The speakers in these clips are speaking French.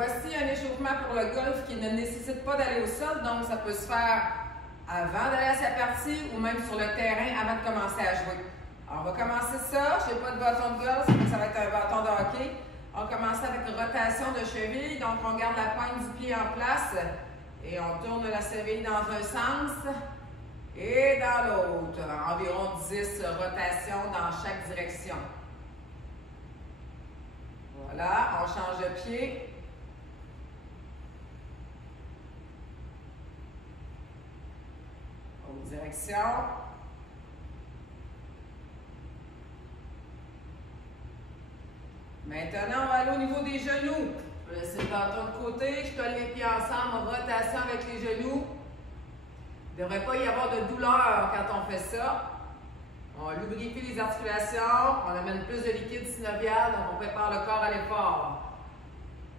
voici un échauffement pour le golf qui ne nécessite pas d'aller au sol, donc ça peut se faire avant d'aller à sa partie ou même sur le terrain avant de commencer à jouer. Alors, on va commencer ça. Je n'ai pas de bâton de golf, ça va être un bâton de hockey. On commence avec rotation de cheville, donc on garde la pointe du pied en place et on tourne la cheville dans un sens et dans l'autre. Environ 10 rotations dans chaque direction. Voilà, on change de pied. Autre direction. Maintenant, on va aller au niveau des genoux. Je vais laisser le bâton de côté, je colle les pieds ensemble, rotation avec les genoux. Il ne devrait pas y avoir de douleur quand on fait ça. On lubrifie les articulations, on amène plus de liquide synovial, donc on prépare le corps à l'effort.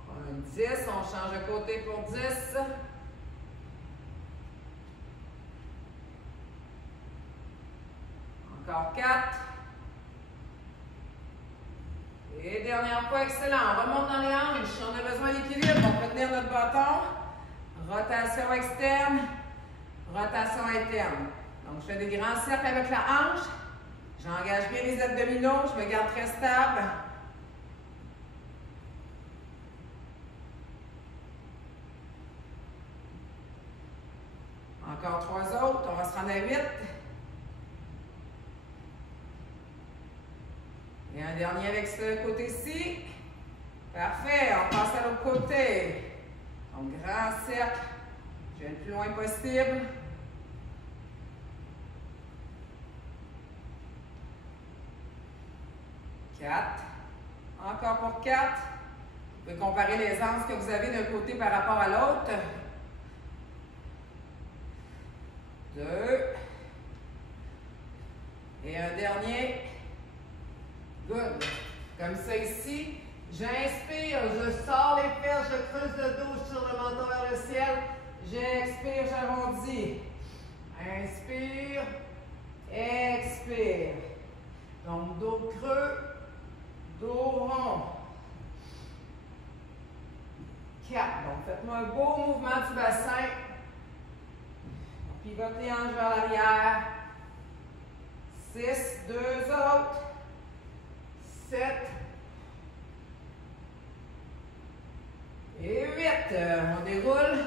On a 10, on change de côté pour 10. Encore 4. Et dernière fois, excellent. On remonte dans les hanches. Si on a besoin d'équilibre, on peut tenir notre bâton. Rotation externe, rotation interne. Donc, je fais des grands cercles avec la hanche. J'engage bien les abdominaux. Je me garde très stable. Encore 3 autres. On va se rendre à 8. Et un dernier avec ce côté-ci. Parfait. On passe à l'autre côté. Donc, grand cercle. Je vais le plus loin possible. Quatre. Encore pour 4. Vous pouvez comparer les angles que vous avez d'un côté par rapport à l'autre. 2. Et un dernier. Good. Comme ça ici. J'inspire, je sors les fesses, je creuse le dos, je tire le menton vers le ciel. J'expire, j'arrondis. Inspire, expire. Donc, dos creux, dos rond. 4. Donc, faites-moi un beau mouvement du bassin. Pivotez les hanches vers l'arrière. 6, 2 autres. 7. Et 8. On déroule.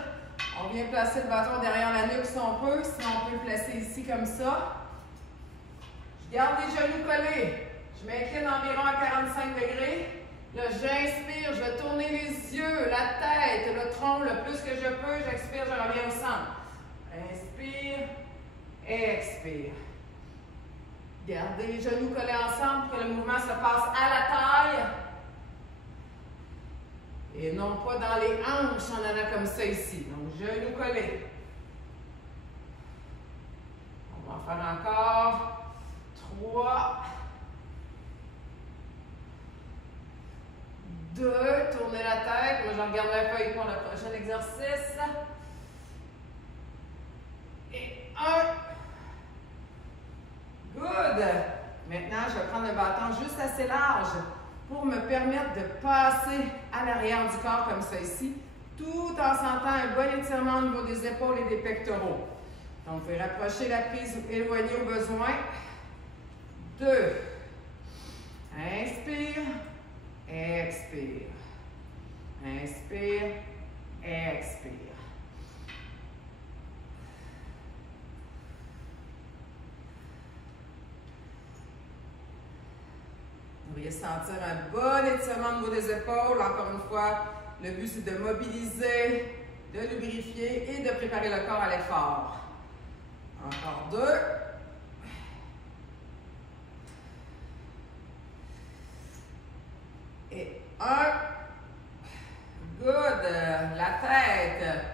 On vient placer le bâton derrière la nuque si on peut. Sinon, on peut le placer ici comme ça. Je garde les genoux collés. Je m'incline environ à 45 degrés. Là, j'inspire. Je vais tourner les yeux, la tête, le tronc le plus que je peux. J'expire, je reviens au centre. Inspire. Expire. Gardez les genoux collés ensemble pour que le mouvement se passe à la taille. Et non pas dans les hanches, on en a comme ça ici. Donc, genoux collés. On va en faire encore 3. 2. Tournez la tête. Moi, je regarde la feuille pour le prochain exercice. Et 1. Good. Maintenant, je vais prendre le bâton juste assez large pour me permettre de passer à l'arrière du corps comme ça ici, tout en sentant un bon étirement au niveau des épaules et des pectoraux. Donc, vous pouvez rapprocher la prise ou éloigner au besoin. 2. Inspire. Expire. Inspire. Expire. Vous devriez sentir un bon étirement au niveau des épaules. Encore une fois, le but c'est de mobiliser, de lubrifier et de préparer le corps à l'effort. Encore 2. Et 1. Good. La tête.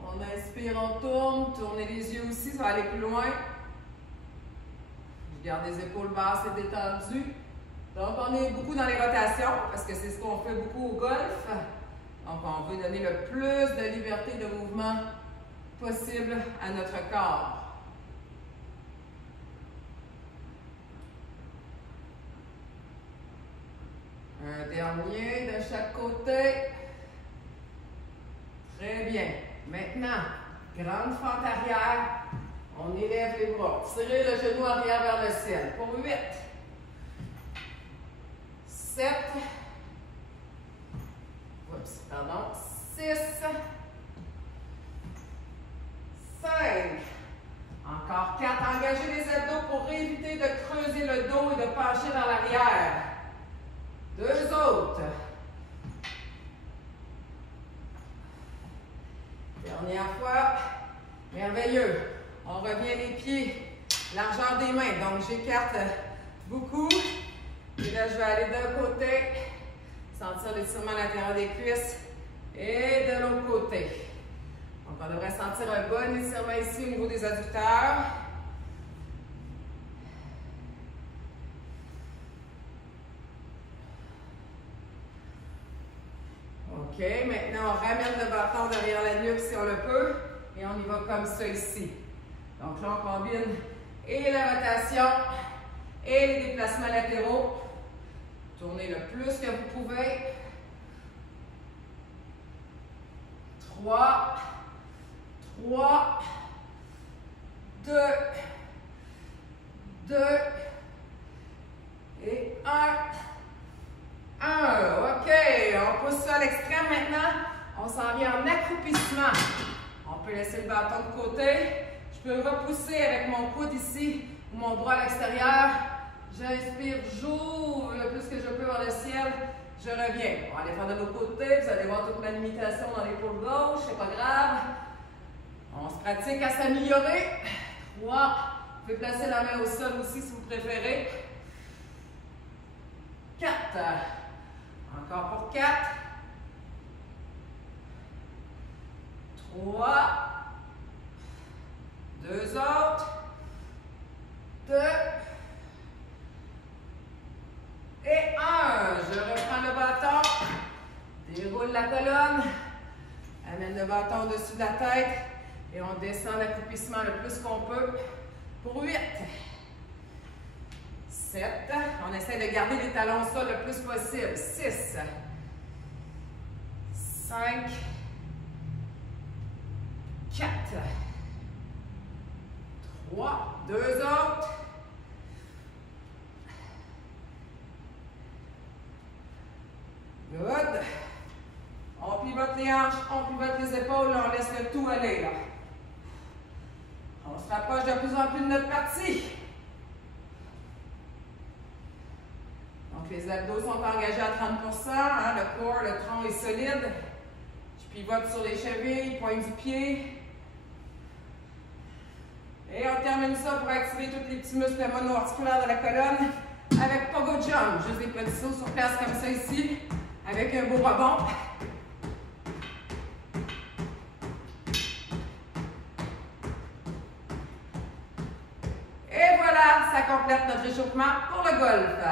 On inspire, on tourne. Tournez les yeux aussi, ça va aller plus loin. Je garde les épaules basses et détendues. Donc, on est beaucoup dans les rotations parce que c'est ce qu'on fait beaucoup au golf. Donc, on veut donner le plus de liberté de mouvement possible à notre corps. Un dernier de chaque côté. bien. Maintenant, grande fente arrière. On élève les bras. Tirez le genou arrière vers le ciel. Pour 8, 7, oups, pardon, 6, 5, encore 4. Engagez les abdos pour éviter de creuser le dos et de pencher dans l'arrière. 2 autres. Dernière fois. Merveilleux. On revient les pieds, largeur des mains. Donc, j'écarte beaucoup. Et là, je vais aller d'un côté, sentir l'étirement à l'intérieur des cuisses. Et de l'autre côté. Donc, on devrait sentir un bon étirement ici au niveau des adducteurs. OK, maintenant, on ramène le bâton derrière la nuque si on le peut. Et on y va comme ça ici. Donc là, on combine et la rotation et les déplacements latéraux. Tournez le plus que vous pouvez. 3, 2, et 1. OK, on pousse ça à l'extrême maintenant. On s'en vient en accroupissement. On peut laisser le bâton de côté. Je peux repousser avec mon coude ici ou mon bras à l'extérieur. J'inspire, j'ouvre le plus que je peux vers le ciel. Je reviens. On va aller faire de l'autre côté. Vous allez voir toute ma limitation dans l'épaule gauche. C'est pas grave. On se pratique à s'améliorer. 3. Vous pouvez placer la main au sol aussi si vous préférez. 4. Encore pour 4. 3. 2 autres. 2. Et 1. Je reprends le bâton. Déroule la colonne. Amène le bâton au-dessus de la tête. Et on descend l'accroupissement le plus qu'on peut. Pour 8. 7. On essaie de garder les talons au sol le plus possible. 6. 5. 4. 3. 2 autres. Good. On pivote les hanches, on pivote les épaules, on laisse le tout aller là. On se rapproche de plus en plus de notre partie. Donc les abdos sont engagés à 30%, hein, le corps, le tronc est solide. Je pivote sur les chevilles, pointe du pied. Et on termine ça pour activer tous les petits muscles mono-articulaires de la colonne avec Pogo Jump. Juste des petits sauts sur place comme ça ici, avec un beau rebond. Et voilà, ça complète notre échauffement pour le golf.